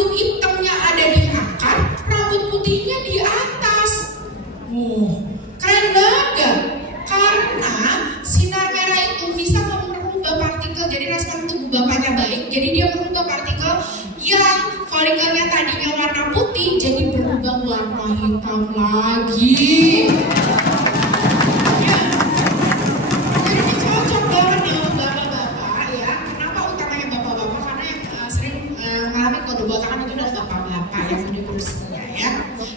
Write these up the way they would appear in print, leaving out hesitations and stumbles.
rambut hitamnya ada di akar, rambut putihnya di atas. Keren banget. Karena sinar merah itu bisa merubah partikel, jadi respon tubuh bapaknya baik, jadi dia merubah partikel yang folikelnya tadinya warna putih jadi berubah warna hitam lagi. Ya. Jadi ini cocok banget nih untuk bapak-bapak ya. Kenapa utamanya bapak-bapak? Karena yang sering mengalami kebotakan itu adalah bapak-bapak yang udah berusia ya.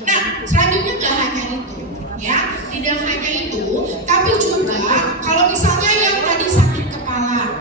Nah, selanjutnya nggak hanya itu ya, tidak hanya itu, tapi juga kalau misalnya yang tadi sakit kepala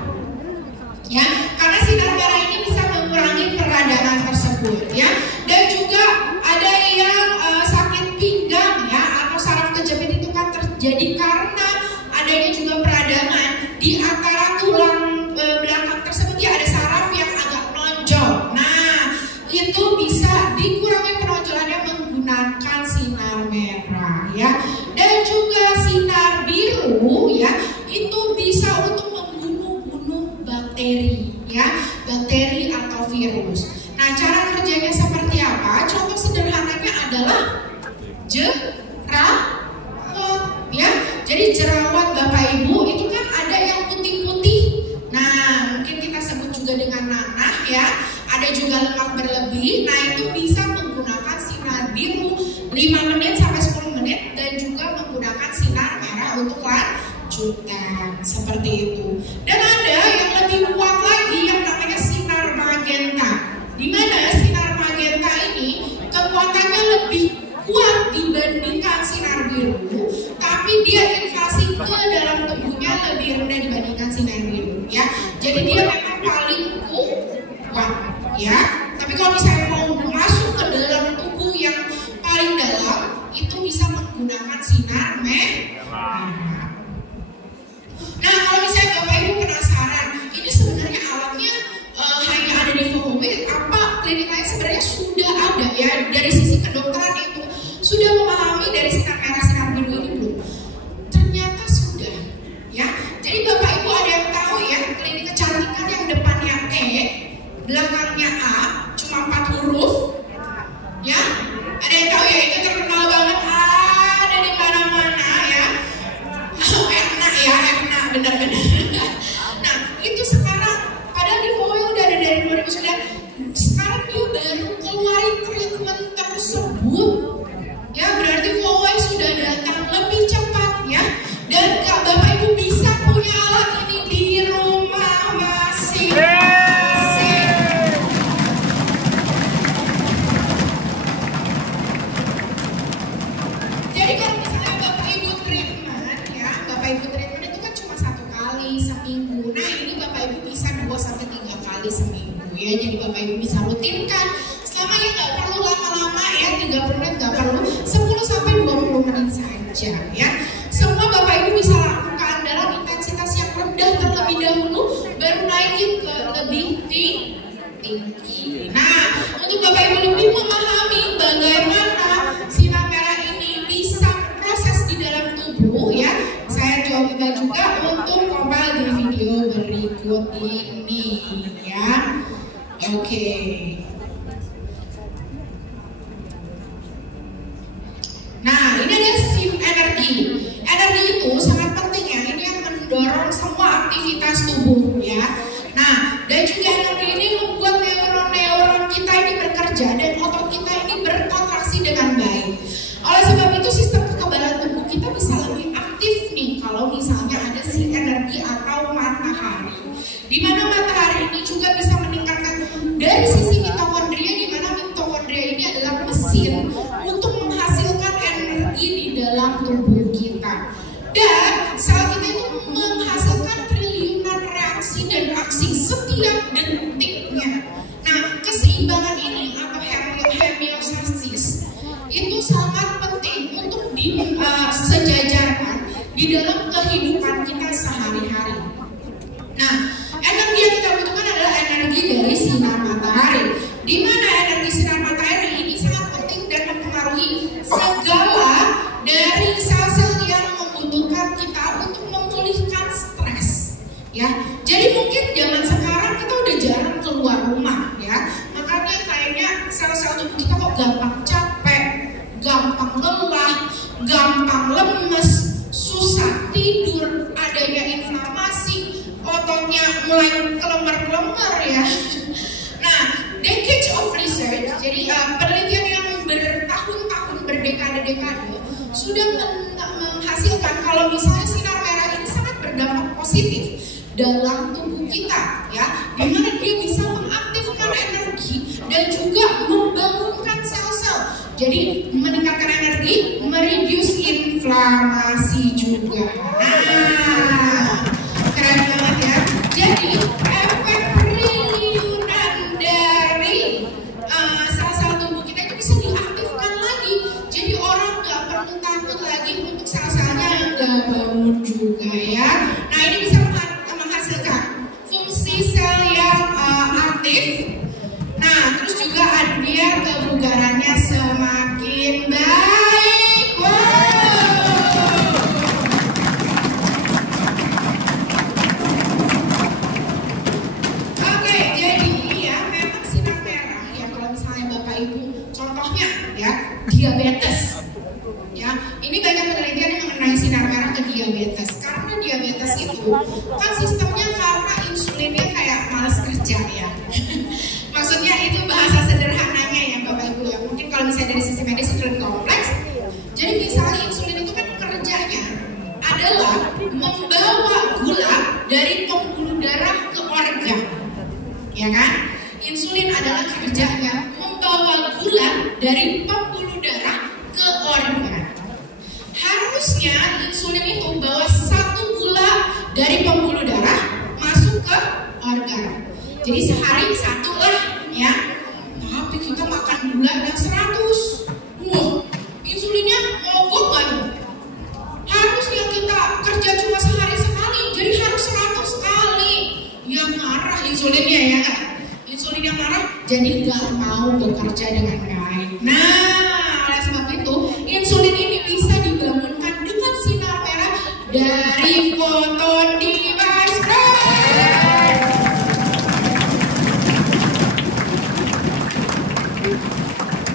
ya, karena sinar merah ini bisa mengurangi peradangan tersebut ya. Dan juga ada yang sakit pinggang ya, atau saraf kejepit itu kan terjadi karena adanya juga peradangan di antara tulang belakang tersebut ya, ada saraf yang agak menonjol. Nah, itu bisa dikurangi penonjolannya menggunakan sinar merah ya. Dan juga sinar biru ya, itu bisa untuk membunuh bakteri ya, bakteri atau virus. Nah, cara kerjanya seperti apa? Contoh sederhananya adalah jerawat ya. Jadi jerawat Bapak Ibu itu kan ada yang putih-putih. Nah, mungkin kita sebut juga dengan nanah ya. Ada juga lemak berlebih. Nah, itu bisa menggunakan sinar biru 5 menit sampai 10 menit dan juga menggunakan sinar merah untuk lanjutan seperti itu. Dan ada yang lebih kuat lagi yang namanya sinar magenta. Di mana sinar magenta ini kekuatannya lebih kuat dibandingkan sinar biru, tapi dia invasi ke dalam tubuhnya lebih rendah dibandingkan sinar biru ya. Jadi dia memang paling kuat ya. Tapi kalau misalnya mau masuk ke dalam tubuh yang paling dalam, itu bisa menggunakan sinar merah. Nah, kalau misalnya Bapak Ibu penasaran, ini sebenarnya alatnya hanya ada di FOWI, apa klinik lain sebenarnya sudah ada ya, dari sisi kedokteran itu sudah memahami dari sinar merah sinar biru ini belum? Ternyata sudah ya. Jadi Bapak Ibu ada yang tahu ya, klinik kecantikan yang depannya E, belakangnya A, cuma 4 huruf ya. Ada yang tahu ya, itu terkenal banget, ada di mana-mana ya. Erna ya, Erna, benar-benar. Nah, itu sekarang padahal di FOWI udah ada dari 2009. Sekarang dia baru keluarin treatment tersebut. Ya, berarti FOWI sudah datang lebih cepat ya. Dan Bapak Ibu bisa punya alat ini di rumah masing-masing. Jadi kalau misalnya Bapak Ibu treatment ya, Bapak Ibu treatment itu kan cuma 1 kali seminggu. Nah, ini Bapak Ibu bisa 2-3 kali seminggu ya. Jadi Bapak Ibu bisa rutinkan selama ya nggak perlu lama-lama ya, 30 menit nggak perlu, 10-20 menit saja ya. Semua Bapak Ibu bisa lakukan dalam intensitas yang rendah terlebih dahulu, baru naikin ke lebih tinggi. Nah, untuk Bapak Ibu lebih memahami bagaimana sinar merah ini bisa berproses di dalam tubuh ya, saya coba juga untuk compile di video berikut ini ya. Oke. Nah, ini ada energi. Energi itu sangat penting ya. Ini yang mendorong semua aktivitas tubuh ya. Nah, dan juga energi ini membuat neuron-neuron kita ini bekerja dan otot kita ini berkontraksi dengan baik. Oleh sebab itu sistem kekebalan tubuh kita bisa lebih aktif nih kalau misalnya ada si energi atau matahari. Di mana matahari ini juga bisa meningkatkan dari sisi mitokondria, di mana mitokondria ini adalah mesin untuk menghasilkan energi di dalam tubuh kita. Dan sel kita itu menghasilkan triliunan reaksi dan aksi setiap detiknya. Nah, keseimbangan ini atau homeostasis itu sangat penting untuk disejajarkan di dalam kehidupan kita sehari-hari. Nah, energi yang kita butuhkan adalah energi dari sinar matahari. Di mana energi sinar matahari ini sangat penting dan mempengaruhi segala dari sel-sel yang membutuhkan kita untuk memulihkan stres. Ya, jadi mungkin zaman sekarang kita udah jarang keluar rumah ya. Makanya kayaknya mulai kelemar-kelemar ya. Nah, decades of research, jadi penelitian yang bertahun-tahun, berdekade-dekade sudah menghasilkan kalau misalnya sinar merah ini sangat berdampak positif dalam tubuh kita, ya, di mana dia bisa mengaktifkan energi dan juga membangunkan sel-sel. Jadi meningkatkan energi, mereduce inflamasi juga. Nah, keren banget ya. Jadi efek perlindungan dari sel-sel tubuh kita itu bisa diaktifkan lagi. Jadi orang nggak perlu takut lagi untuk sel-selnya nggak bangun juga ya. Nah, ini bisa menghasilkan fungsi sel yang aktif. Nah, terus juga biar kebugarannya semakin baik. Wow. Oke, jadi ya memang sinar merah ya, kalau misalnya Bapak Ibu contohnya ya diabetes. Ya, ini banyak penelitian yang mengenai sinar merah ke diabetes. Karena diabetes itu kan sistemnya karena insulinnya kayak malas kerja ya. Maksudnya itu bahasa sederhananya ya Bapak Ibu ya. Mungkin kalau misalnya dari sisi medis itu lebih kompleks. Jadi misalnya insulin itu kan kerjanya adalah membawa gula dari pembuluh darah ke organ, ya kan? Insulin adalah kerjanya membawa gula dari pembuluh darah ke organ. Harusnya insulin itu bawa satu gula dari pembuluh darah masuk ke organ. Jadi sehari satu lah ya. Tapi kita makan gula yang 100. Wah, insulinnya mogok kan? Harusnya kita kerja cuma sehari sekali, jadi harus 100 kali. Ya marah insulinnya ya kan? Insulin yang marah jadi nggak mau bekerja dengan baik. Nah, oleh sebab itu insulin ini bisa dibangunkan dengan sinar merah dari foton device.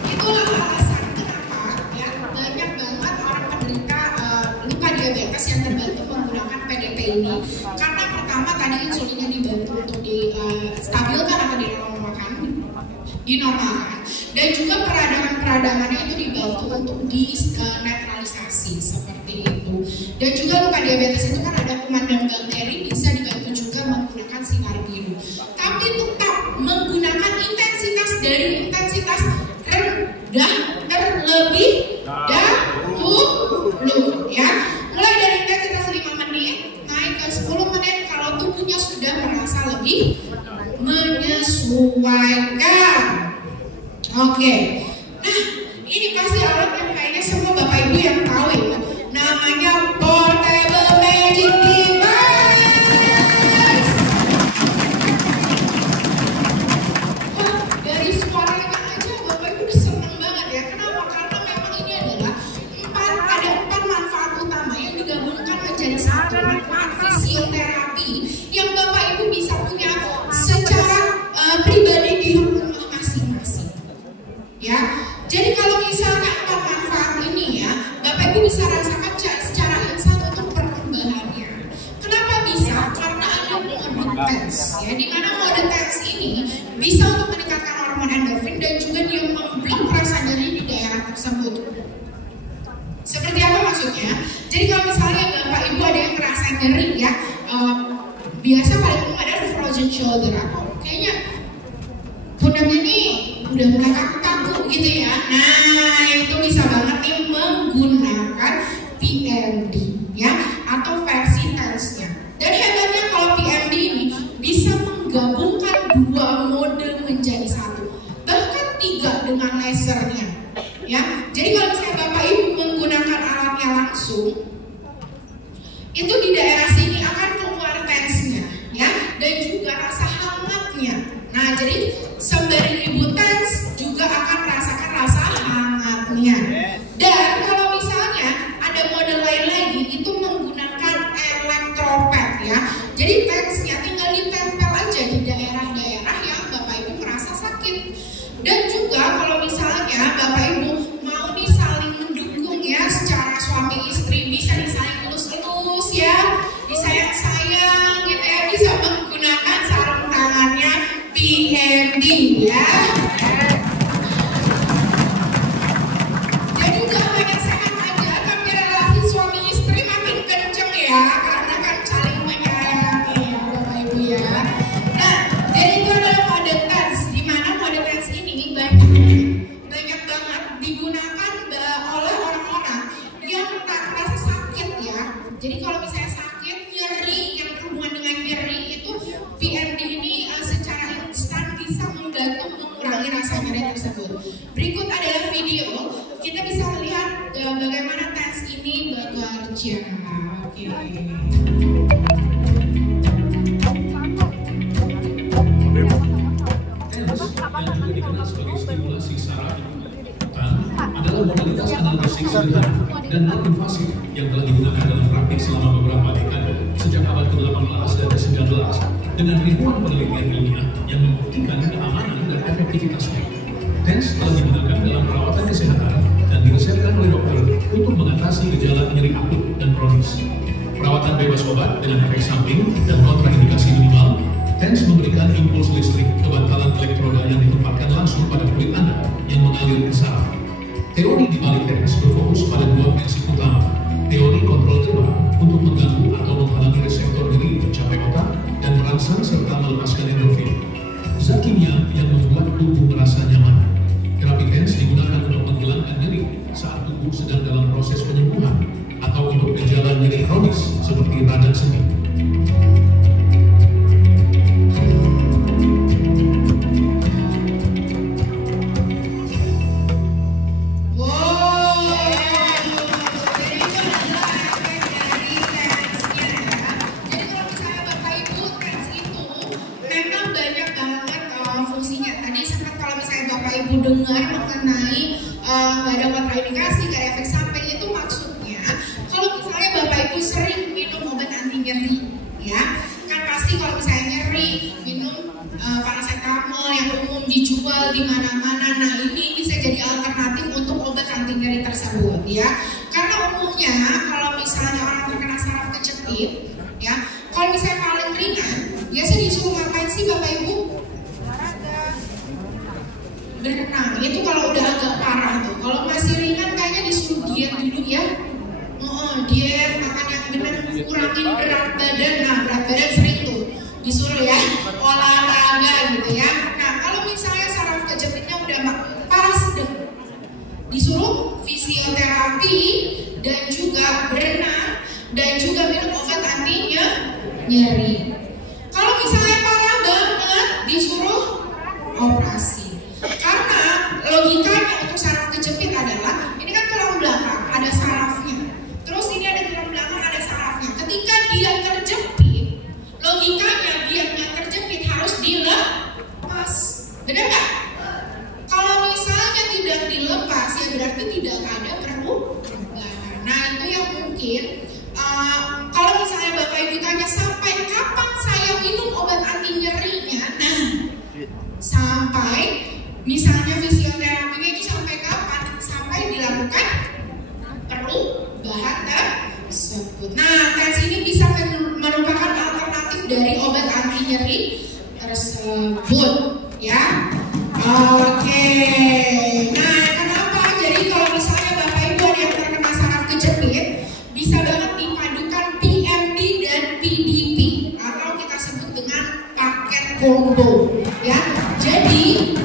Itulah alasan kenapa ya banyak banget orang penderita luka diabetes yang terbantu menggunakan PDP ini. Karena pertama tadi insulinnya dibantu untuk distabilkan atau dinormalkan, dan juga peradangannya itu dibantu untuk dinetralisasi seperti itu. Dan juga luka diabetes itu kan ada kuman dan bakteri, bisa dibantu juga menggunakan sinar biru. Tapi tetap menggunakan intensitas dari intensitas rendah terlebih dahulu ya. Mulai dari intensitas 5 menit naik ke 10 menit kalau tubuhnya sudah merasa lebih menyesuaikan. Oke. Nah, ini pasti alat yang kayaknya semua Bapak Ibu yang tahu ya. Namanya portable magic device. Wah, dari suaranya aja Bapak Ibu udah seneng banget ya. Kenapa? Karena memang ini adalah ada 4 manfaat utama yang digabungkan menjadi satu manfaat fisioterapi yang Bapak Ibu bisa punya secara pribadi di rumah masing-masing. Ya, jadi kalau misalnya 4 manfaat ini ya, Bapak Ibu bisa rasakan secara instan untuk perkembangannya. Kenapa bisa? Karena ada mode tense, ya, di mana mode tense ini bisa untuk meningkatkan hormon endorfin dan juga dia memblok rasa nyeri di daerah tersebut. Seperti apa maksudnya? Jadi kalau misalnya Bapak Ibu ada yang merasa nyeri ya, biasa paling umum ada frozen shoulder atau kayaknya pundaknya nih udah mulai kaku gitu ya. Nah, itu bisa banget nih menggunakan PMD ya, atau versi tense-nya. Dan hebatnya kalau PMD ini bisa menggabungkan 2 mode menjadi 1, bahkan 3 dengan lasernya ya. Jadi kalau misalnya Bapak Ibu menggunakan alatnya langsung, itu di daerah sini akan keluar tense-nya ya, dan juga rasa hangatnya. Nah, jadi sembari ibu tense juga akan merasakan rasa hangatnya. Dan kalau misalnya ada model lain lagi, itu menggunakan elektropad ya. Jadi tense-nya tinggal ditempel aja di daerah-daerah yang Bapak Ibu merasa sakit. Dan juga kalau misalnya Bapak Ibu mau nih saling mendukung ya secara suami istri, bisa dosing sederhana dan non-invasif yang telah digunakan dalam praktik selama beberapa dekade sejak abad ke-18 dan ke-19 dengan ribuan penelitian ilmiah yang membuktikan keamanan dan efektivitasnya. TENS telah digunakan dalam perawatan kesehatan dan diresepkan oleh dokter untuk mengatasi gejala nyeri akut dan kronis. Perawatan bebas obat dengan efek samping dan kontraindikasi minimal, TENS memberikan impuls listrik ke bantalan elektroda yang ditempatkan langsung pada kulit Anda yang mengalir ke saraf. Teori di balik TENS berfokus pada dua prinsip utama. Teori kontrol gerbang untuk mengganggu atau menghalangi reseptor nyeri mencapai otak dan merangsang serta melepaskan endorfin. Zat kimia yang membuat tubuh merasa nyaman. Terapi TENS digunakan untuk menghilangkan nyeri saat tubuh sedang dalam proses penyembuhan atau untuk gejala nyeri kronis seperti radang sendi. Dengar mengenai nggak ada kontraindikasi, nggak ada efek samping, itu maksudnya kalau misalnya Bapak Ibu sering minum obat anti nyeri, ya kan pasti kalau misalnya nyeri minum paracetamol yang umum dijual di mana-mana. Nah ini bisa jadi alternatif untuk obat anti nyeri tersebut, ya karena umumnya kalau misalnya orang terkena saraf kejepit, ya kalau misalnya paling ringan biasa disuruh ngapain sih Bapak Ibu? Berenang, itu kalau udah agak parah tuh. Kalau masih ringan kayaknya disuruh diet dulu ya. Diet, makan yang benar, kurangin berat badan. Nah berat badan sering tuh disuruh ya olahraga gitu ya. Nah kalau misalnya saraf kejepitnya udah parah sedang, disuruh fisioterapi dan juga berenang dan juga minum obat anti nyeri. Kalau misalnya parah banget disuruh operasi. Karena logikanya untuk saraf kejepit adalah ini kan tulang belakang ada sarafnya, terus ini ada tulang belakang ada sarafnya. Ketika dia terjepit, logikanya dia yang terjepit harus dilepas, benar nggak? Kalau misalnya tidak dilepas ya berarti tidak ada perubahan. Nah itu yang mungkin kalau misalnya Bapak Ibu tanya sampai kapan saya minum obat anti nyerinya, nah sampai misalnya fisioterapinya itu sampai kapan? Sampai dilakukan perubahan tersebut. Nah, TENS ini bisa merupakan alternatif dari obat anti nyeri tersebut, ya. Oke. Nah, kenapa? Jadi kalau misalnya Bapak Ibu ada yang terkena saraf kejepit, bisa banget dipadukan PMD dan PDP atau kita sebut dengan paket combo, ya. Jadi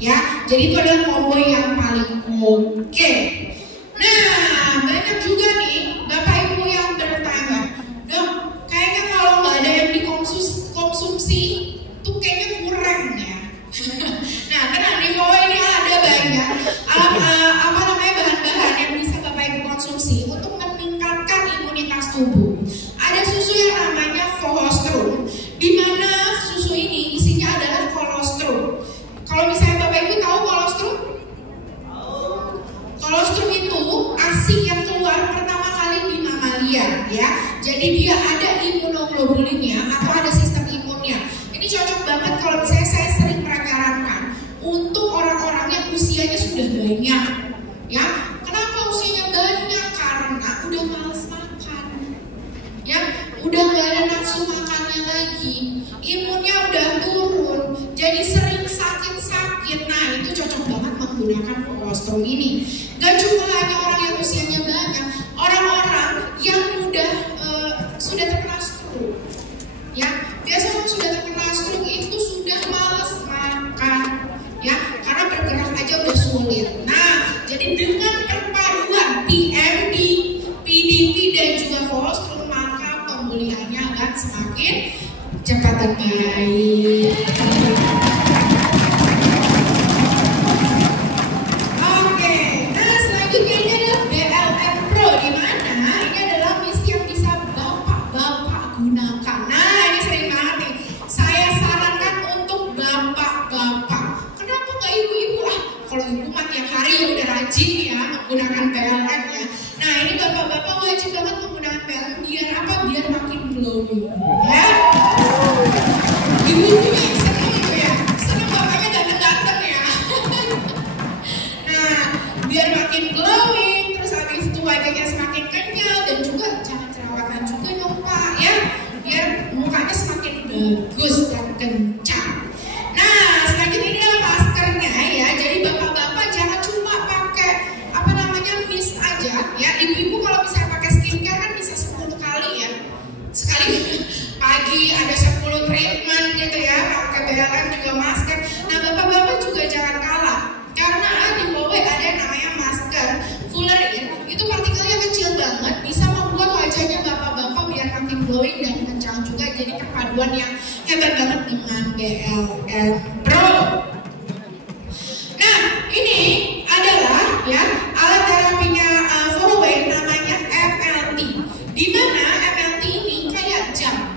ya, jadi itu adalah combo yang paling oke. Nah, banyak juga nih Bapak Ibu yang bertanya, dok, kayaknya kalau nggak ada yang dikonsumsi, tuh kayaknya kurang ya. Nah, tenang nih, bahwa ini ada banyak bahan-bahan yang bisa Bapak Ibu konsumsi untuk meningkatkan imunitas tubuh. Ada susu yang namanya colostrum, di mana susu ini isinya adalah colostrum. Kalau misalnya Bapak Ibu tahu colostrum? Colostrum itu asing yang keluar pertama kali di mamalia, ya. Jadi dia ada imunoglobulinnya atau ada sistem imunnya. Ini cocok banget kalau misalnya saya sering menyarankan untuk orang-orang yang usianya sudah banyak, ya. Kenapa usianya banyak? Karena udah malas makan, ya. Udah nggak ada nafsu makannya lagi, imunnya udah turun, jadi sering sakit-sakit. Nah itu cocok banget menggunakan colostrum ini. Gak cuma hanya orang yang usianya banyak, orang-orang yang sudah terkena stroke, ya. Biasanya sudah terkena stroke itu sudah malas makan, ya, karena bergerak aja udah sulit. Nah jadi dengan perpaduan PMD, PDP dan juga colostrum, maka pemulihannya akan semakin cepat dan baik. Oke, nah selanjutnya ini adalah BLM Pro, di mana ini adalah misi yang bisa bapak-bapak gunakan. Nah ini sering banget nih, saya saran kulitnya semakin kenyal, dan juga jangan jerawatan juga dong Pak ya, biar mukanya semakin bagus dan kencang. Nah selanjutnya ini adalah maskernya ya. Jadi bapak-bapak jangan cuma pakai apa namanya mist aja ya. Ibu-ibu kalau bisa pakai skincare kan bisa 10 kali ya, sekali pagi ada 10 treatment gitu ya, pakai BLM juga masker. Nah bapak-bapak juga jangan kalah, karena di Huawei ada yang namanya masker Fuller In. Itu partikelnya kecil banget, bisa membuat wajahnya bapak-bapak biar makin glowing dan kencang juga. Jadi perpaduan yang hebat banget dengan BLM Pro. Nah ini adalah ya alat terapinya Huawei, namanya MLT. Dimana MLT ini kayak jam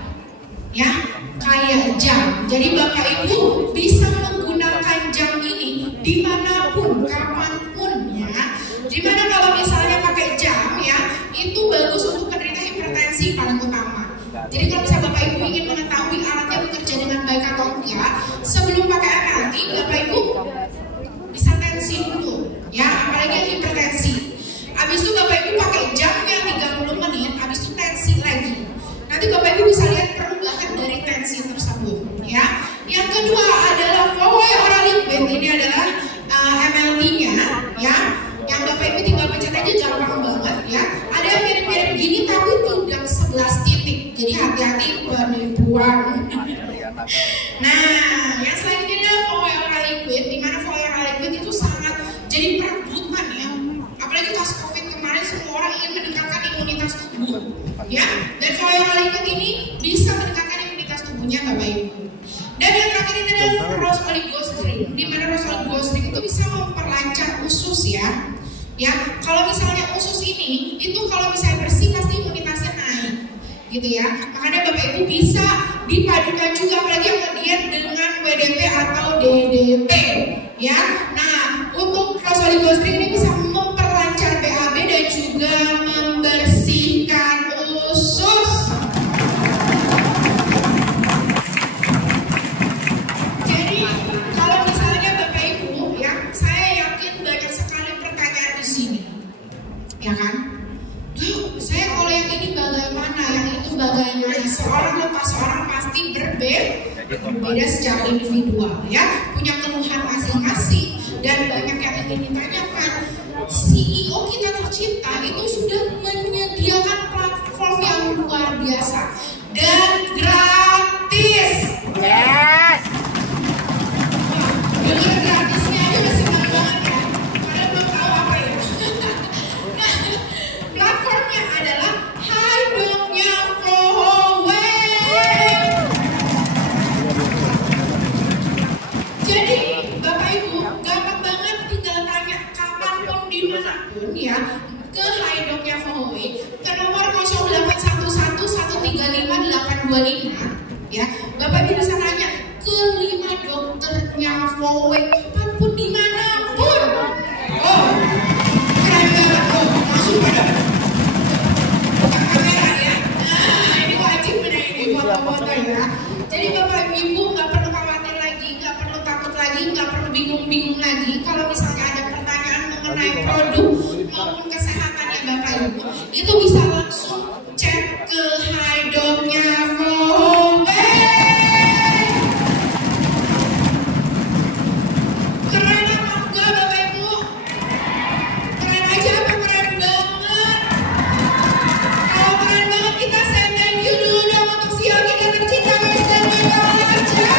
ya, kayak jam. Jadi bapak ibu bisa menggunakan jam ini dimanapun, kapanpun ya. Dimana kalau misalnya pakai jam ya, itu bagus untuk penderita hipertensi paling utama. Jadi kalau misalnya bapak ibu ingin mengetahui alatnya bekerja dengan baik atau enggak, sebelum pakai MLT bapak ibu bisa tensi dulu ya, apalagi yang hipertensi. Habis itu bapak ibu pakai jamnya 30 menit, habis itu tensi lagi. Nanti bapak ibu bisa lihat perubahan dari tensi tersebut ya. Yang kedua adalah Huawei Oral Liquid. Ini adalah MLT-nya ya, yang bapak ibu tinggal pencet aja, gampang banget ya. Ada yang mirip-mirip gini tapi tidak 11 titik, jadi hati-hati penipuan. Nah yang selanjutnya adalah Huawei Oral Liquid, dimana Huawei Oral Liquid itu sangat jadi perebutan ya, apalagi pas COVID kemarin semua orang ingin meningkatkan imunitas tubuh ya, dan Huawei Oral Liquid ini bisa meningkatkan imunitas tubuhnya bapak ibu. Dan yang terakhir ini adalah Rose Oligostring, dimana Rose Oligostring itu bisa memperlancar usus ya. Ya, kalau misalnya usus ini itu kalau misalnya bersih pasti imunitasnya naik gitu ya. Makanya bapak ibu bisa dipadukan juga, apalagi yang kemudian dengan WDP atau DDP ya. Nah untuk Rose Oligostring ini bisa memperlancar BAB dan juga membersihkan usus. Jadi kalau misalnya bapak ibu ya, saya yakin banyak sekali pertanyaan di sini ya kan. Duh, saya kalau yang ini bagaimana, yang itu bagaimana? Seorang lepas seorang pasti berbeda secara individual ya, punya keluhan masing-masing dan banyak yang ingin ditanyakan. CEO kita tercinta itu sudah menyediakan platform yang luar biasa dan gratis. Yes. Dengar gratisnya aja udah senang banget ya, padahal belum tahu apa ya. Nah, platformnya adalah Hidungnya Huawei. Jadi bapak ibu gampang banget, tinggal tanya kapanpun dimanapun ya ke Hidungnya Huawei, ke nomor 0811135825 ya. Bapak ibu bisa tanya ke 5 dokternya Huawei kapanpun dimanapun. Oh keren banget tuh, langsung pada buka kamera ya. Nah ini wajib bener ini foto-foto ya. Jadi bapak ibu nggak perlu khawatir lagi, nggak perlu takut lagi, nggak perlu bingung-bingung lagi. Kalau misalnya ada pertanyaan mengenai produk maupun kesehatannya bapak ibu, itu bisa langsung cek ke Hidungnya Huawei. Keren apa enggak bapak ibu? Keren aja apa keren banget? Kalau keren banget kita say thank you dulu dong untuk CEO kita tercinta Mr. Michael Arja.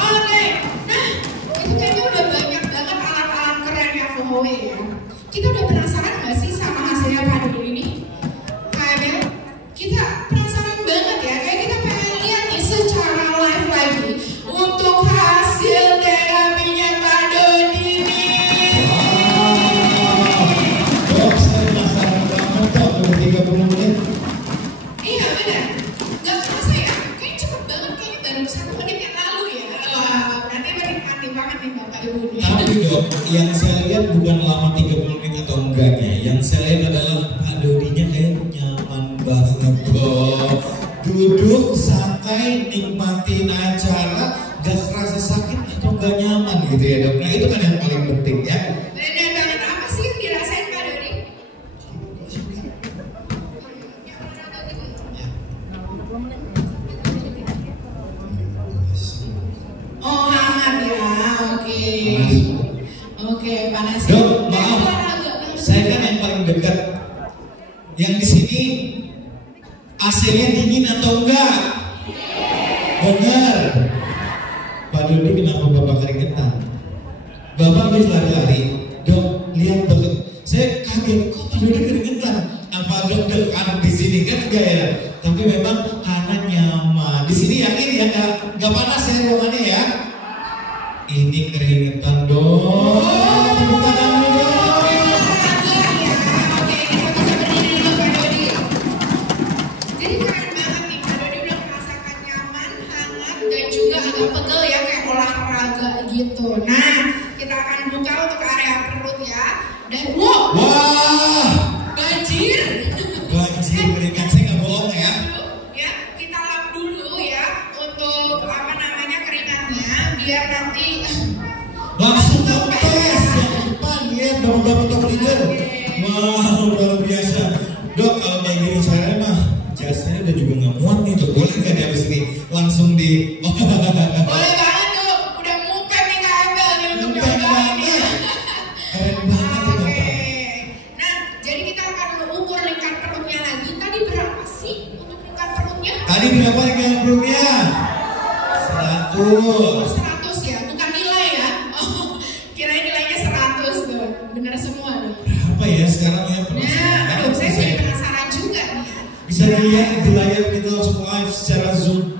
Oke, nah itu kayaknya udah banyak banget alat-alat kerennya Huawei ya. Kita udah penasaran nggak sih sama hasilnya pandemi ini? Kayaknya kita penasaran banget ya, kayak kita pengen lihat nih secara live lagi untuk hasil terapinya Kak Dodi ini. Dok, saya penasaran banget kok, baru 30 menit. Iya benar, nggak kerasa ya, kayaknya cepet banget, kayaknya baru 1 menit yang lalu ya. Wah, berarti menikmati banget nih bapak ibu nih. Tapi dok, yang saya lihat bukan lama 30 menit atau enggaknya. Yang saya lihat adalah Pak Dodinya kayak nyaman banget kok. Duduk santai, nikmatin acara, gak kerasa sakit atau nggak nyaman gitu ya dok. Nah itu kan yang paling penting ya. Dan banget apa sih yang dirasain Pak Dodi? Oh hangat ya, oke panas. Dok maaf, saya kan yang paling dekat. Yang di sini AC-nya dingin atau enggak? Benar. Pak Dodi kenapa Bapak keringetan? Bapak habis lari-lari. Dok, lihat dok. Saya kaget kok Pak Dodi keringetan. Apa dok dekat di sini kan enggak ya? Tapi memang karena nyaman. Di sini yakin ya enggak panas ya ruangannya ya? Ini keringetan dok. Tepuk tangan dulu, dok. Pegel ya kayak olahraga gitu. Nah, kita akan buka untuk area perut ya. Dan wah, banjir keringat saya nggak bohong ya. Ya, kita lap dulu ya untuk apa namanya keringatnya biar nanti langsung ke tes yang depan ya dok leader. Wah luar biasa. Dok kalau kayak gini saya mah jasnya udah juga nggak muat nih dok. Boleh nggak habis ini langsung di boleh banget tuh, udah mupet nih Kak Abel nih untuk nyobain ya. Keren banget ya Bapak. Nah, jadi kita akan mengukur lingkar perutnya lagi. Tadi berapa sih untuk lingkar perutnya? Tadi berapa lingkar perutnya? 100. 100 ya, bukan nilai ya. Oh, kirain nilainya 100 tuh. Bener semua tuh. Berapa ya sekarang ya? Nah, aduh saya jadi penasaran juga nih ya. Bisa dilihat di layar kita langsung live secara Zoom.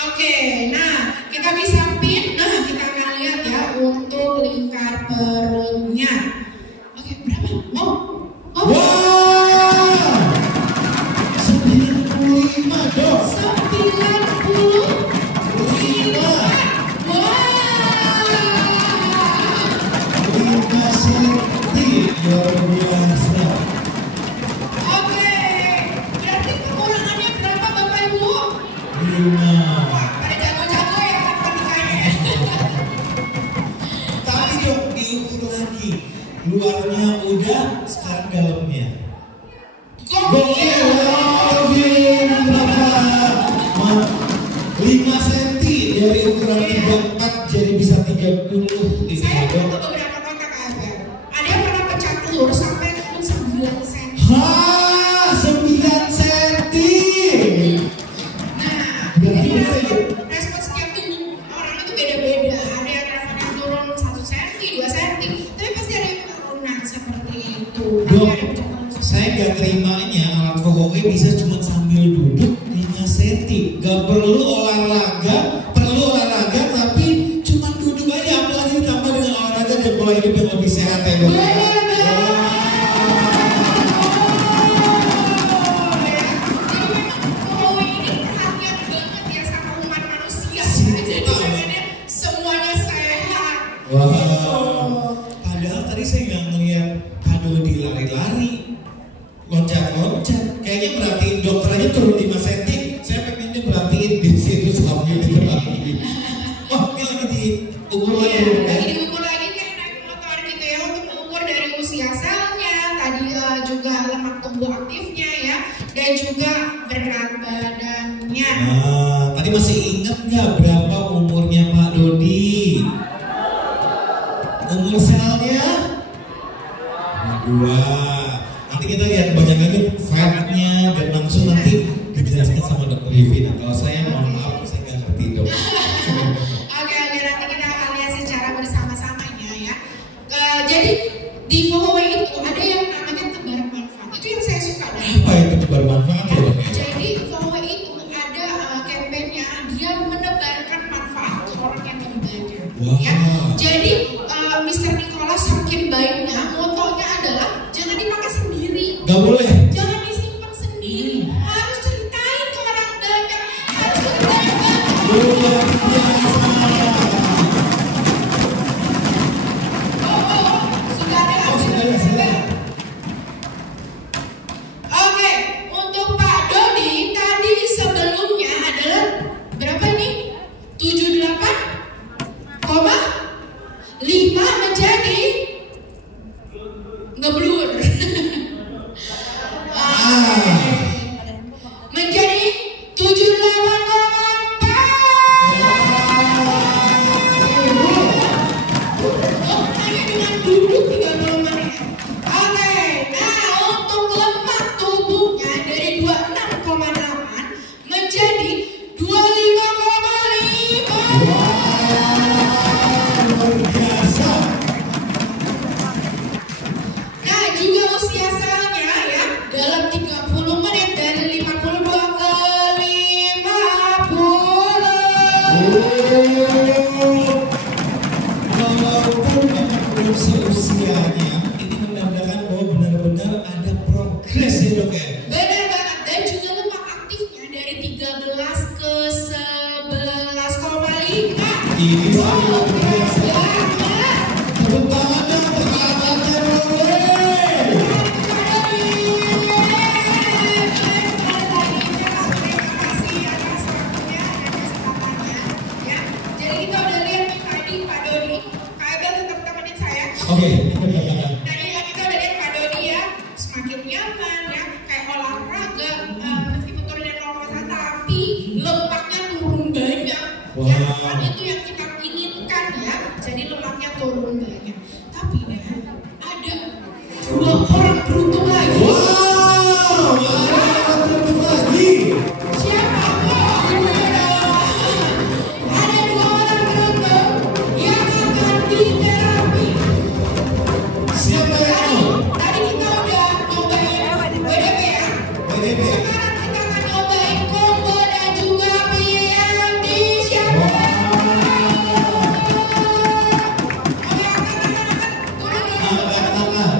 Oke, nah kita bisa pin. Nah kita akan lihat ya untuk lingkar perutnya. Oke, berapa? Mau? Wow, 95 dok. 95. Wow. 5 cm, luar biasa. Oke, berarti kekurangannya berapa Bapak Ibu? 5. Pada jago-jago ya matematikanya. Tapi dok diukur lagi. Luarnya udah, sekarang dalamnya. Gokil, Bapak. 5 cm dari ukuran 34 jadi bisa 30. Ini Saya dok. butuh beberapa kotak aja. Ada yang pernah pecah telur sampai 9 cm. Hah, 9 cm. Nah, Berarti jadi bisa ya? respon setiap tubuh orang itu beda-beda. Ada yang responnya turun 1 cm, 2 cm, tapi pasti ada yang penurunan seperti itu. Tapi Dok, ada yang pecah telur. saya gak terimanya alat VOW bisa cuma sambil duduk 5 cm. Gak perlu olahraga tapi cuma duduk aja. Apalagi ditambah dengan olahraga dan pola hidup yang lebih sehat ya dok. Wah, padahal tadi saya nggak ngeliat Kak Dodi lari-lari, loncat-loncat. Kayaknya berartiin dokter aja turun 5 cm. Saya pengennya berartiin di situ sambil lagi. Wah, ini lagi diukur lagi. Lagi diukur lagi kayak naik motor gitu ya untuk mengukur dari usia selnya, tadi juga lemak tubuh aktifnya ya, dan juga berat badannya. Nah, tadi masih ingat nggak berapa umurnya Pak Dodi? Umur selnya? 2. Nanti kita lihat banyak lagi fatnya dan langsung nanti dijelaskan sama dokter Livina. Kalau saya mohon maaf saya nggak ngerti dok. Oke, nanti kita akan lihat secara bersama-samanya ya. Jadi di VOW itu ada yang namanya tebar manfaat. Itu yang saya suka. Apa itu tebar manfaat ya dok? Jadi VOW itu ada kampanye dia menebarkan manfaat ke orang yang baru belajar. Wow. Ya. Jadi Mr. Nicholas saking baiknya, motonya adalah jangan dipakai sendiri. Gak boleh. Jangan disimpan sendiri. Harus ceritain ke orang banyak. Harus berbagi. Luar biasa. Sudah ada. Sudah. Oke, untuk Pak Dodi tadi sebelumnya adalah berapa nih? 78? untuk seusianya ini menandakan bahwa benar-benar ada progres ya dok ya. Benar banget, dan juga lupa aktifnya dari 13 ke 11,5. Ini sangat biasa. Tepuk tangan dong untuk sahabatnya dulu. Oke. Tadi yang kita udah lihat Pak Dodi ya, semakin nyaman ya, kayak olahraga, meskipun turunnya 0,1 tapi lemaknya turun banyak. Wow. Ya, kan itu yang kita inginkan ya, jadi lemaknya turun banyak. Tapi ya, ada 2 orang beruntung lagi. Wow, ada orang beruntung lagi. Siapa? Ada 2 orang beruntung yang akan diterapi. Siapa yang mau? Tadi kita udah nyobain WDP ya. WDP. Sekarang kita akan nyobain combo dan juga PMD. Siapa? Oke, Angkat.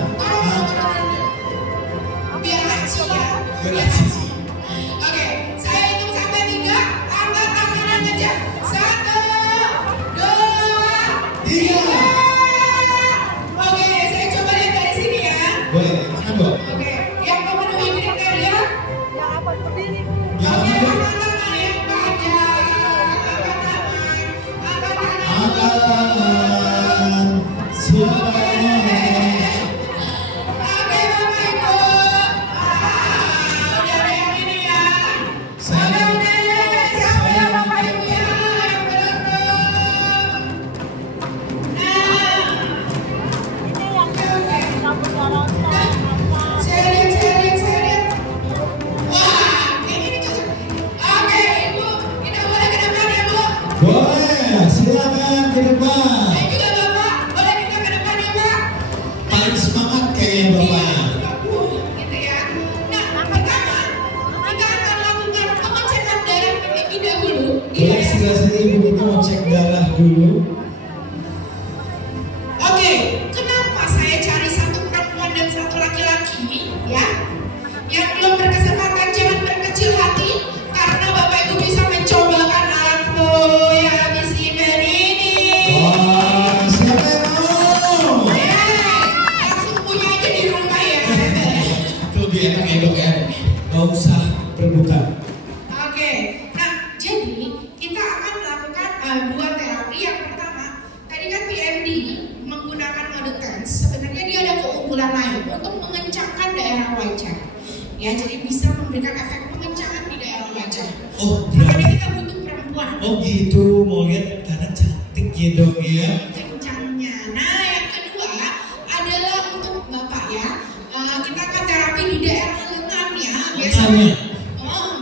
biar langsung ya. Oke, saya hitung sampai 3. Angkat tangan aja. 1, 2, 3. Oke, saya coba lihat dari sini ya. Boleh, makan dok. Oke, yang memenuhi kriteria. Yang Oke, apa dok? angkat tangan yang panjang. Angkat tangan. Angkat. Siapa yang mau? Oke, Bapak Ibu. Udah ada yang ini ya. Saya. Udah. Siapa yang Bapak Ibu ya? Yang beruntung. Saya lihat. Wah, ini cocok. Oke, Ibu, kita boleh ke depan ya, Bu. Boleh, silakan ke depan. Dan juga Bapak, boleh kita ke depan ya, Pak. Paling semangat kayaknya bapak. Gitu ya. Nah, pertama kita akan lakukan pengecekan darah terlebih dahulu. Boleh silakan ibu kita mau cek darah dulu. Oke, kenapa saya cari 1 perempuan dan 1 laki-laki, ya? Yang belum berkesempatan jangan berkecil hati, karena Bapak Ibu bisa mencobakan alat yang bisikan ini. Wah, siapa yang mau? Langsung punya aja di rumah ya. Itu lebih enak ya dok ya. Gak usah berebutan. Oke, nah jadi kita akan melakukan 2 terapi. Yang pertama, tadi kan PMD menggunakan mode tense. Sebenarnya dia ada keunggulan lain untuk mengencangkan daerah wajah. Ya, jadi bisa memberikan efek pengencangan di daerah wajah. Oh, Makanya berarti. kita butuh perempuan. Oh gitu, mau lihat karena cantik ya dok ya. Kencangnya. Nah, yang kedua adalah untuk Bapak ya. Kita akan terapi di daerah lengan ya. Biasanya.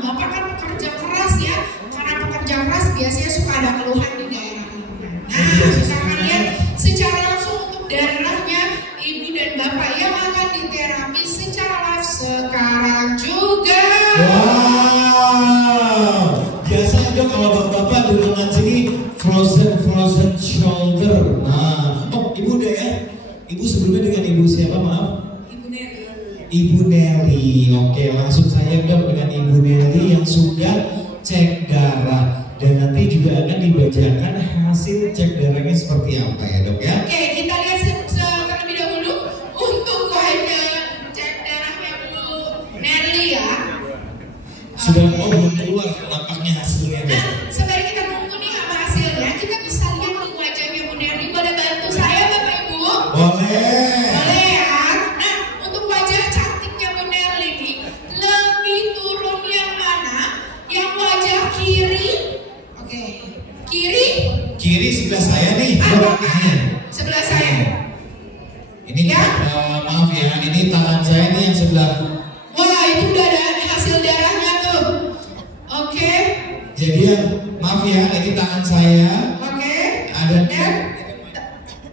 Bapak kan pekerja keras ya. Karena pekerja keras biasanya suka ada keluhan di daerah lengan. Nah, kita akan lihat secara langsung untuk darahnya Ibu dan Bapak yang akan diterapi secara live sekarang juga. Wow, biasanya dok kalau bapak-bapak di lengan sini frozen shoulder. Nah, oh ibu udah ya. Ibu sebelumnya dengan ibu siapa maaf? Ibu Neri. Ibu Nelly. Oke, langsung saja dok dengan Ibu Nelly yang sudah cek darah dan nanti juga akan dibacakan hasil cek darahnya seperti apa ya dok ya. Oke, kita lihat terlebih dahulu untuk wajah cek darahnya Bu Nelly ya. Sudah belum keluar nampaknya hasilnya dok. Nah, sembari kita nunggu nih sama hasilnya, kita bisa lihat di wajahnya Bu Nelly. Boleh bantu saya Bapak Ibu? Boleh. Boleh ya. Nah, untuk wajah cantiknya Bu Nelly nih, lebih turun yang mana? Yang wajah kiri? Oke, kiri? Kiri sebelah saya nih. Sebelah saya. Ini Ya. maaf ya, ini tangan saya nih yang sebelah. Wah, itu udah ada hasil darahnya tuh. Oke. Jadi yang maaf ya, ini tangan saya. Oke. Ada Dan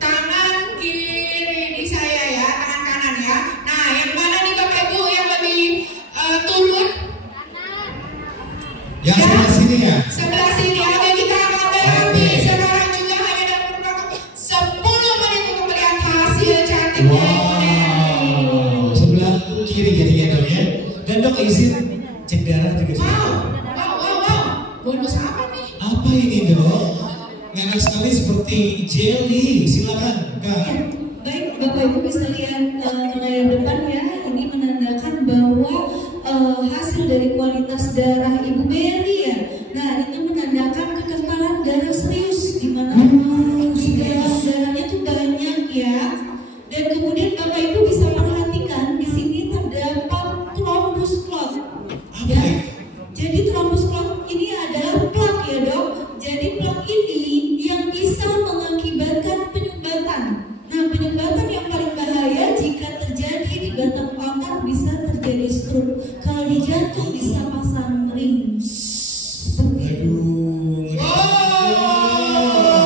tangan kiri ini saya ya, tangan kanan ya. Nah, yang mana nih Bapak Ibu yang lebih turun? yang sebelah sini ya. Sebelah sini. Oke, kita akan terapi sekarang juga hanya dalam waktu 10 menit untuk melihat hasil. seperti jelly. Silakan, Kak. Baik, Bapak Ibu bisa lihat ke layar depan ya. Ini menandakan bahwa hasil dari kualitas darah Ibu Mary ya. Nah, ini menandakan kekentalan darah serius, di mana di dalam darahnya tuh banyak ya. Dan kemudian Bapak Ibu bisa perhatikan di sini terdapat thrombus clot. Ya. Jadi thrombus clot ini adalah plak ya dok. Jadi plak ini yang bisa mengakibatkan penyumbatan. Nah, penyumbatan yang paling bahaya jika terjadi di batang otak bisa terjadi stroke. Kalau di jantung bisa pasang ring. Aduh.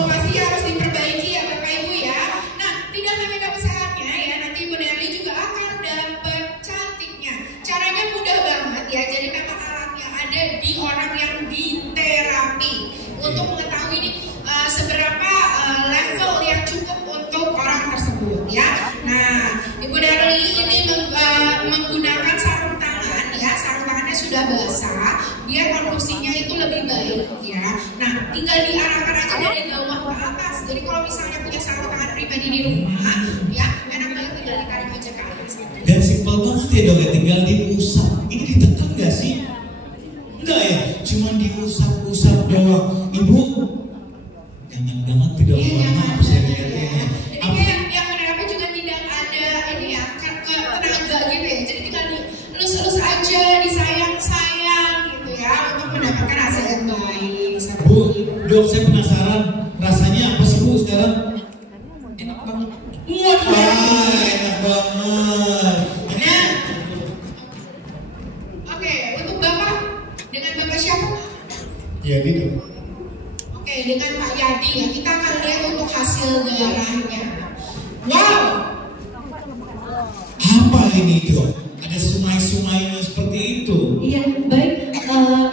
Pasti harus diperbaiki ya Bapak Ibu ya. Nah, tidak hanya dapat sehatnya ya, nanti Ibu Nerli juga akan dapat cantiknya. Caranya mudah banget ya. Jadi memang alatnya ada di orang yang di terapi untuk mengetahui nih seberapa level yang cukup untuk orang tersebut ya. Nah, Ibu Nerli ini menggunakan sarung tangan ya. Sarung tangannya sudah basah biar kondusinya itu lebih baik ya. Nah, tinggal diarahkan aja dari bawah ke atas. Jadi kalau misalnya punya sarung tangan pribadi di rumah ya, enak banget tinggal ditarik aja ke atas. Dan simpel banget ya dok ya, tinggal diusap. Ini ditekan gak sih? Enggak ya, cuman diusap-usap doang. Ibu, jangan tidak maaf saya lihatnya. Jadi kayak yang menerapi juga tidak ada ini ya, ke tenaga gitu ya. Jadi tinggal dilus-lus aja, disayang-sayang gitu ya, untuk mendapatkan hasil yang baik. Bu, dok saya penasaran rasanya apa sih Bu sekarang? Enak banget. Iya. Wah, enak banget. Nah, oke, untuk Bapak, dengan Bapak siapa? Ya gitu. Oke, dengan Pak Yadi ya, kita akan lihat untuk hasil darahnya. Wow, Apa ini dok? Ada sumai-sumainya seperti itu. Iya, baik.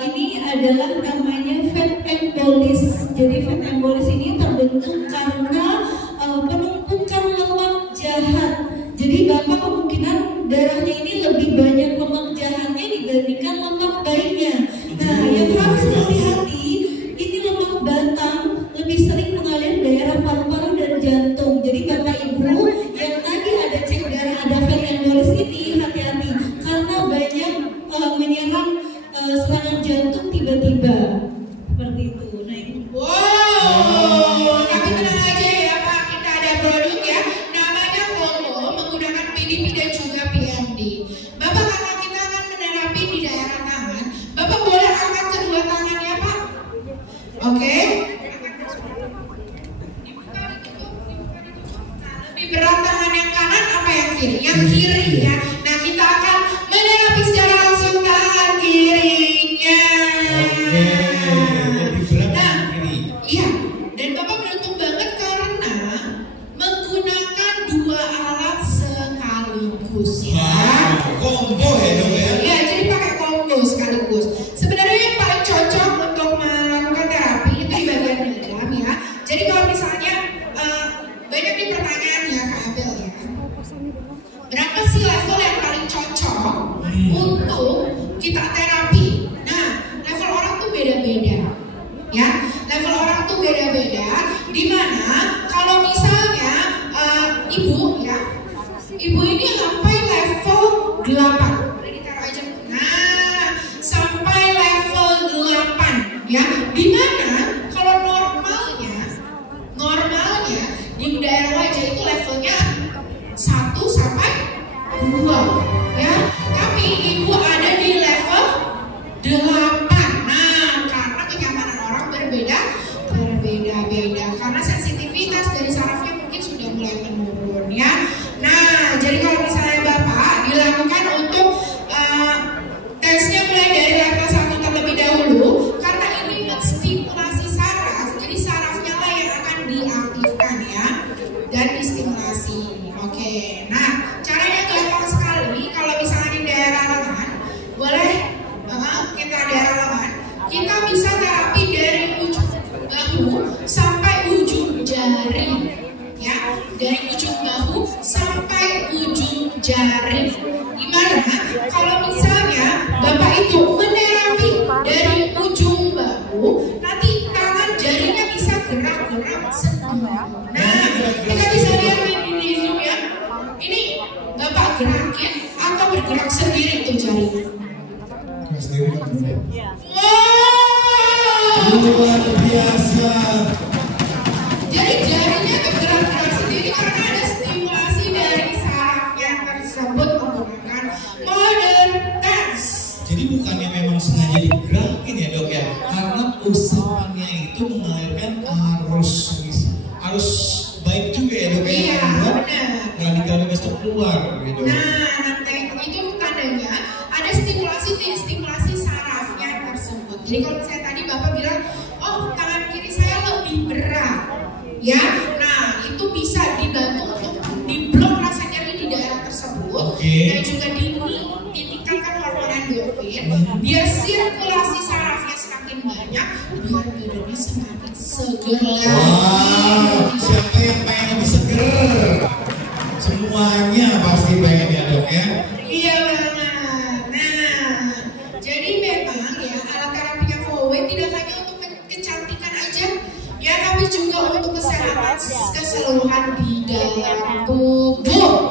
Ini adalah namanya fat embolis. Jadi fat embolis ini terbentuk karena penumpukan lemak jahat. Jadi Bapak kemungkinan darahnya ini lebih banyak lemak jahatnya dibandingkan lemak baiknya. Nah, yang harus hati-hati, ini lemak batang lebih sering mengalir daerah paru-paru dan jantung. Jadi Bapak Ibu yang tadi ada cek darah ada fat embolis ini hati-hati karena banyak menyerang serangan jantung tiba-tiba seperti itu. Nah, ini wow, tapi tenang aja ya Pak, kita ada produk ya, namanya Volvo menggunakan PDP dan juga PMD. Bapak karena kita akan menerapi di daerah tangan, Bapak boleh angkat kedua tangannya Pak. Oke. Lebih berat tangan yang kanan apa yang kiri? Yang kiri ya. Nah, kita akan menerapi secara langsung tangan kirinya. Oke, lebih berat Nah, yang kiri. iya. Dan Bapak beruntung banget karena menggunakan dua alat sekaligus ya. Wow, combo ya dok ya. Iya, jadi pakai combo sekaligus. Sebenarnya yang paling cocok untuk melakukan terapi itu di bagian dalam ya. Jadi kalau misalnya banyak nih pertanyaan ya Kak Abel ya. Berapa sih level yang paling cocok untuk kita terapi? Nah, level orang tuh beda-beda. Ya, level orang tuh beda-beda. Dimana kalau misalnya ibu ya, ibu ini sampai level 8. Boleh ditaruh aja. Nah, sampai level 8 ya. Dimana kalau normalnya di daerah wajah itu levelnya 1 sampai 2 ya. Tapi ibu ada di level 8. Nah, karena kenyamanan orang berbeda-beda karena sensitivitas dari sarafnya mungkin sudah mulai menurun ya. Nah, jadi kalau misalnya Bapak dilakukan untuk tesnya mulai dari level 1 terlebih dahulu karena ini menstimulasi saraf. Jadi sarafnya lah yang akan diaktifkan ya dan distimulasi. Oke. Nah, caranya gampang sekali. Kalau misalnya di daerah lengan, boleh kita daerah lengan, kita bisa terapi dari ujung bahu sampai ujung jari, ya, dari ujung bahu sampai Nah, kita bisa lihat di Zoom ya. Ini Bapak gerakin atau bergerak sendiri tuh jarinya. Wow, luar biasa. jadi jarinya bergerak sendiri karena ada stimulasi dari sarafnya tersebut menggunakan modern dance. Jadi bukannya memang sengaja digerakin ya dok ya, karena usapannya itu mengalirkan arus baik juga ya dok ya. Iya, benar. Radikal bebas itu keluar gitu. Nah, nanti itu tandanya ada stimulasi sarafnya tersebut. Jadi kalau misalnya tadi Bapak bilang, oh tangan kiri saya lebih berat, ya. Nah, itu bisa dibantu untuk diblok rasa nyeri di daerah tersebut, dan juga ditingkatkan hormon endorfin, biar sirkulasi sarafnya semakin banyak, biar badannya semakin seger. Wow, siapa yang pengen lebih seger? Semuanya pasti pengen ya dok ya. Iya banget. Nah, jadi memang ya alat terapinya VW tidak hanya untuk kecantikan aja, ya, tapi juga untuk kesehatan keseluruhan di dalam tubuh.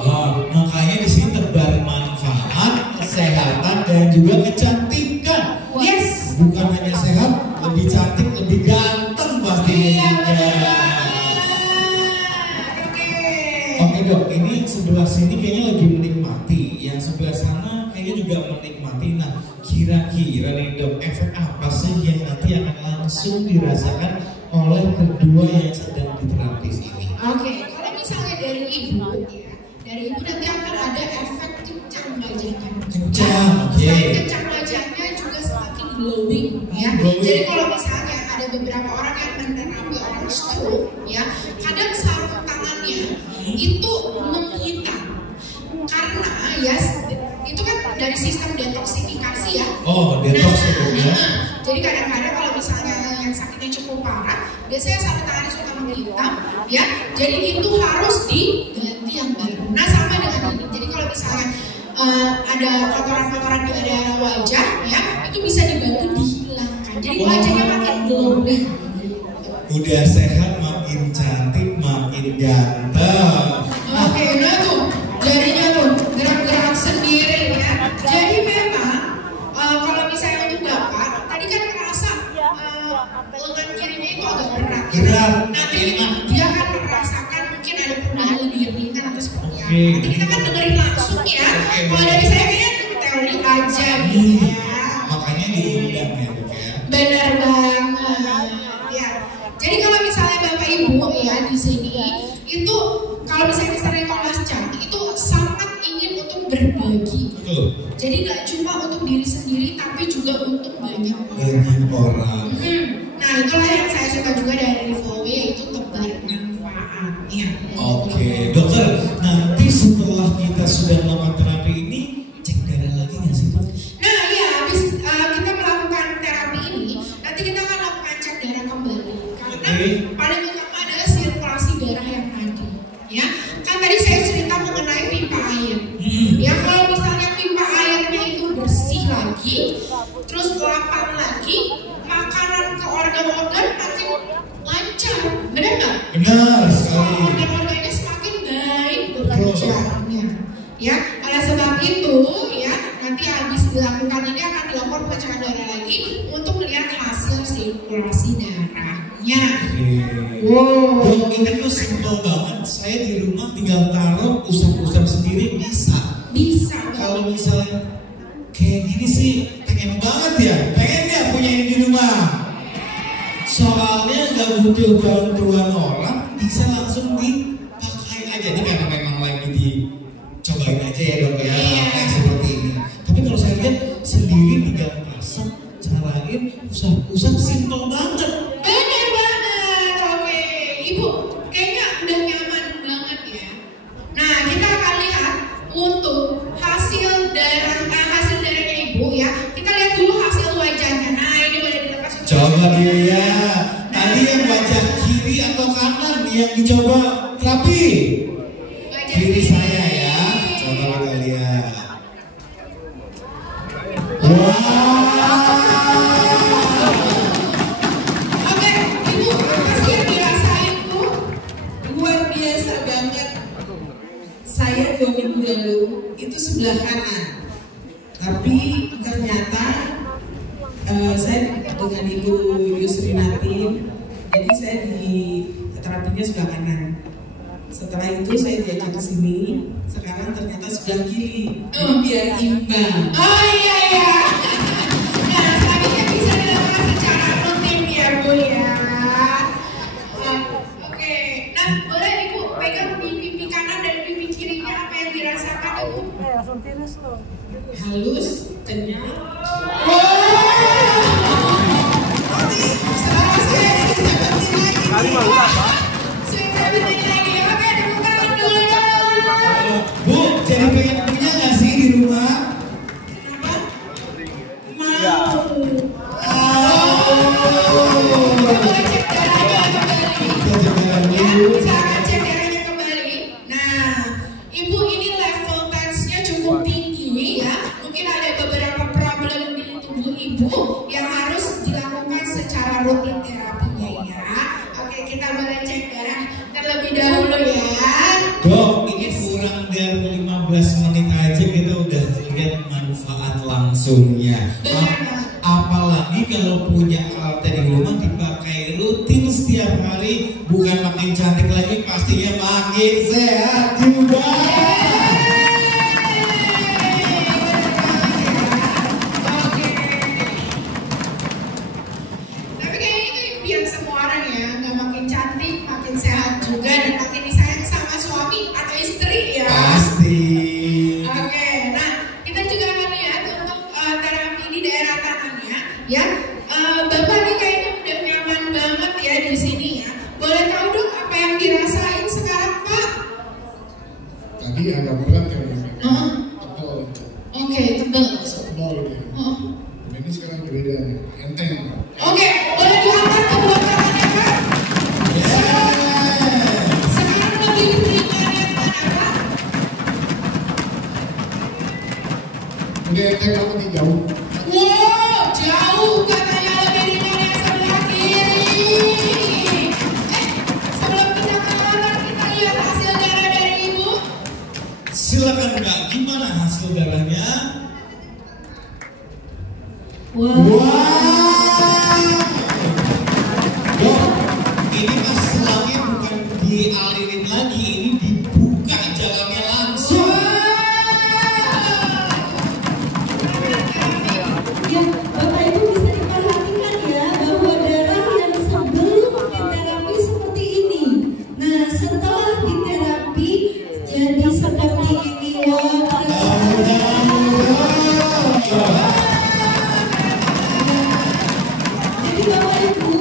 Makanya di sini tebar manfaat, kesehatan dan juga kecantikan. Yes. Bukan hanya sehat, lebih cantik, lebih ganteng pastinya juga. Oke dok, ini sebelah sini kayaknya lagi menikmati, yang sebelah sana kayaknya juga menikmati. Nah, kira-kira nih dok, efek apa sih yang nanti akan langsung dirasakan oleh kedua yang sedang diterapis ini? Oke, kalau misalnya dari ibu, ya, dari ibu nanti akan ada efek kencang wajahnya. Kencang, oke. Selain kencang wajahnya juga semakin glowing, ya. Jadi kalau misalnya ada beberapa orang yang menerapi orang stroke, ya, kadang saraf tangannya itu menghitam karena ya itu kan dari sistem detoksifikasi ya. Oh, detoks itu ya. Jadi kadang-kadang kalau misalnya yang sakitnya cukup parah, biasanya saraf tangannya suka menghitam, ya. Jadi itu harus diganti yang baru. Nah, sama dengan ini. Jadi kalau misalnya ada kotoran-kotoran di area wajah, ya, itu bisa dibantu dihilangkan. Jadi wajahnya makin glowing. Udah sehat, makin cantik, makin ganteng. Oke, nah tuh jarinya tuh gerak-gerak sendiri ya. Jadi memang kalau misalnya untuk Bapak tadi kan merasa lengan kirinya itu agak berat. Berat. Nanti dia akan merasakan mungkin ada perubahan lebih ringan atau seperti apa. Oke. Nanti kita kan dengerin langsung ya. Kalau dari saya kayaknya teori aja gitu ya. Makanya diundang ya dok ya. Benar banget. Ya. Jadi kalau misalnya Bapak Ibu ya di sini itu kalau misalnya misalnya Komnas Cantik itu sangat ingin untuk berbagi. Betul. Jadi nggak cuma untuk diri sendiri tapi juga untuk banyak orang. Banyak orang. Nah itulah yang saya suka juga dari VW yaitu tebar manfaatnya. Oke, dokter. Nanti setelah kita sudah melakukan terapi ini, cek darah lagi nggak sih dok? Nah iya, habis kita melakukan terapi ini, nanti kita akan lakukan cek darah kembali. Karena paling utama adalah sirkulasi darah yang tadi. Ya, kan tadi saya cerita mengenai pipa air. Ya, kalau misalnya pipa airnya itu bersih lagi, terus lapang lagi, makanan ke organ-organ makin lancar. Benar nggak? Benar sekali. Organ-organnya semakin baik bekerjanya. Ya, oleh sebab itu, ya nanti habis dilakukan ini akan dilakukan pengecekan darah lagi untuk melihat hasil sirkulasi darahnya. Wow. Dok, ini tuh simpel banget. Saya di rumah tinggal taruh usap-usap sendiri bisa. Bisa. Kalau misalnya kayak gini sih pengen banget ya. Pengen nggak punya ini di rumah? Soalnya nggak butuh bantuan orang, bisa langsung dipakai aja. Ini karena memang lagi dicobain aja ya dok ya. Kayak seperti ini. Tapi kalau saya lihat sendiri tinggal pasang, carain, usap-usap simpel banget. Benar banget. Oke, Ibu, kayaknya udah nyaman banget ya. Nah, kita akan lihat untuk hasil darahnya Ibu ya. Kita lihat dulu hasil wajahnya. Nah, ini boleh dilepas. Coba dilihat. Tadi yang wajah kiri atau kanan yang dicoba terapi? Wajah Kiri saya ya. Coba kita lihat. Wow. Oke, Ibu, apa sih yang dirasain tuh? lalu itu sebelah kanan. Tapi ternyata saya dengan Ibu Yusrinatin, jadi saya di terapinya sebelah kanan. Setelah itu saya diajak ke sini, sekarang ternyata sebelah kiri, biar imbang. Oh iya ya. Nah, terapinya bisa dilakukan secara rutin ya Bu ya. Oke, nah boleh Ibu pegang di pipi kanan dan pipi kirinya apa yang dirasakan Ibu? Halus, kenyal. Bu, jadi pengen punya nggak sih di rumah? Cara cek darahnya kembali. Nah, Ibu ini level tensnya cukup tinggi ya. Mungkin ada beberapa problem di tubuh Ibu yang harus dilakukan secara rutin terapinya ya. Oke, kita boleh cek darah terlebih dahulu ya. Dok, ini kurang dari 15 menit aja kita udah lihat manfaat langsungnya. Apalagi kalau punya alat di rumah dipakai rutin setiap hari, bukan makin cantik lagi, pastinya makin sehat juga. Tapi kayaknya itu biar semua orang ya, nggak makin cantik, makin sehat juga dan makin disayang sama suami atau istri ya. Pasti. Oke, nah kita juga akan lihat untuk terapi di daerah tangannya, ya. Bapak ini kayaknya udah nyaman banget ya di sini ya. Boleh tahu dong apa yang dirasain sekarang Pak? Tadi agak berat ya, tebal. Oke, tebal. Tebal ya. Ini sekarang berbeda, enteng. Oke, boleh diangkat kedua tangannya Pak? Sekarang lebih ringan yang mana Pak? Udah enteng apa nih jauh? Wow, jauh katanya lebih ringan yang sebelah kiri. Sebelum kita ke kanan, kita lihat hasil darah dari Ibu. Silakan Mbak, gimana hasil darahnya? Wow. Dok, ini mas selangnya bukan dialirin lagi, ini dibuka jalannya langsung. Ya, Bapak Ibu bisa diperhatikan ya bahwa darah yang sebelum diterapi seperti ini. Nah, setelah diterapi jadi seperti ini. Jadi Bapak Ibu,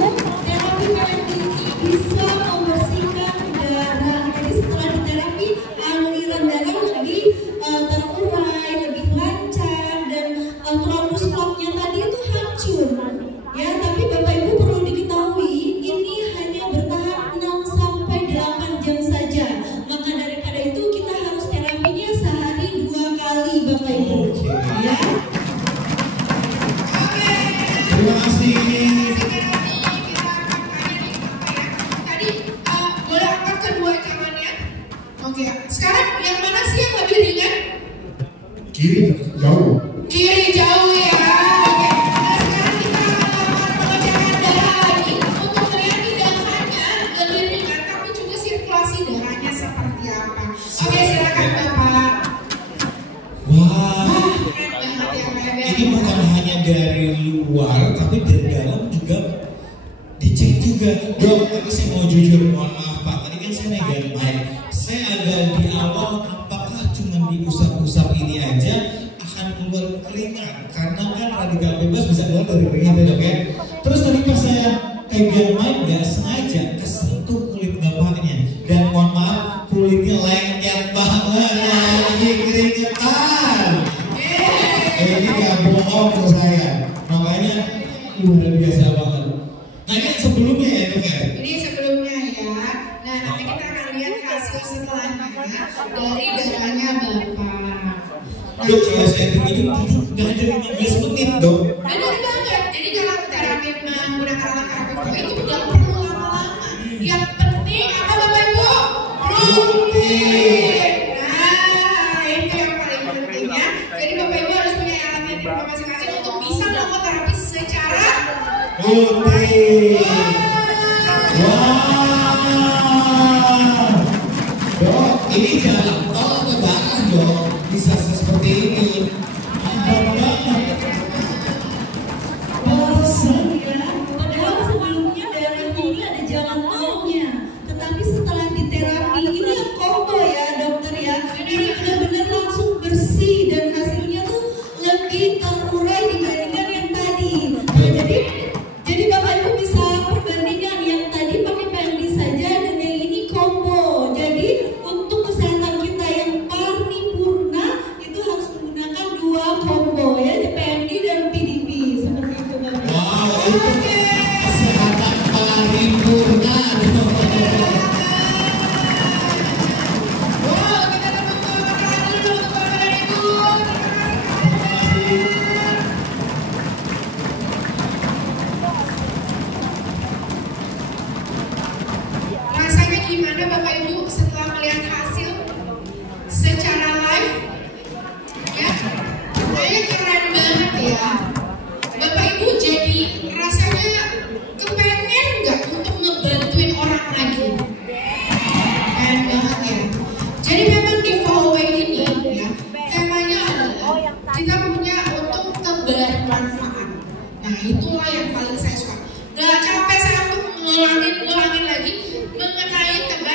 terapi PMI ini bisa membersihkan darah. Jadi setelah diterapi, aliran darah lebih terurai, lebih lancar, dan trombus clotnya tadi itu hancur. Ya, tapi Bapak Ibu perlu diketahui, ini hanya bertahan 6 sampai 8 jam saja. Maka daripada itu kita harus terapinya sehari 2 kali, Bapak Ibu. Ya. Terima kasih. Tadi boleh angkat kedua tangannya. Oke, sekarang yang mana sih yang lebih ringan? Kiri jauh. Kiri jauh ya. Oke. Nah, sekarang kita akan melakukan pengecekan darah lagi untuk melihat tidak hanya lebih ringan, tapi juga sirkulasi darahnya seperti apa. Oke, silakan Bapak. Wah, Keren banget ya Bebe. ini bukan hanya dari luar, tapi dari dalam juga dicek juga. Dok, tapi saya mau jujur, mohon maaf Pak, tadi kan saya megang mic. Saya agak di awal, apakah cuma diusap-usap ini aja akan keluar keringat? Karena kan radikal bebas bisa keluar dari keringat ya Dok ya. Terus tadi pas saya pegang mic gak sengaja kesentuh kulit bapaknya. Dan mohon maaf, kulitnya lengket banget, lagi keringetan. Ini gak bohong ke saya. Makanya luar biasa banget. Nah ini sebelumnya ya Dok ya. Ini sebelumnya ya. Nah, nanti kita akan lihat hasil setelahnya dari darahnya Bapak. Dok, kalau saya hitung udah ada 15 menit Dok. Benar banget. Jadi kalau terapi menggunakan alat terapi itu nggak perlu lama-lama. Yang penting apa Bapak Ibu? Rutin. Nah, putih. Wow. Dok, ini jalan tol lebaran dok. Bisa seperti ini. Padahal sebelumnya daerah ini ada jalan tolnya, tetapi setelah diterapi ini yang combo ya dokter ya, ini benar-benar langsung bersih dan hasilnya tuh lebih terurai dibandingkan yang tadi. Nah, jadi Bapak Ibu bisa perbandingan yang tadi pakai PMD saja dan yang ini combo. Jadi untuk kesehatan kita yang paripurna itu harus menggunakan dua combo ya, PMD dan PDP seperti itu Bapak. Wow, itu kesehatan paripurna. Rasanya gimana Bapak Ibu setelah melihat hasil secara live? Ya, kayaknya keren banget ya. Bapak Ibu jadi rasanya kepengen nggak untuk ngebantuin orang lagi? Keren banget ya. Jadi memang di giveaway ini ya, temanya adalah kita punya untuk tebar manfaat. Nah itulah yang paling saya suka.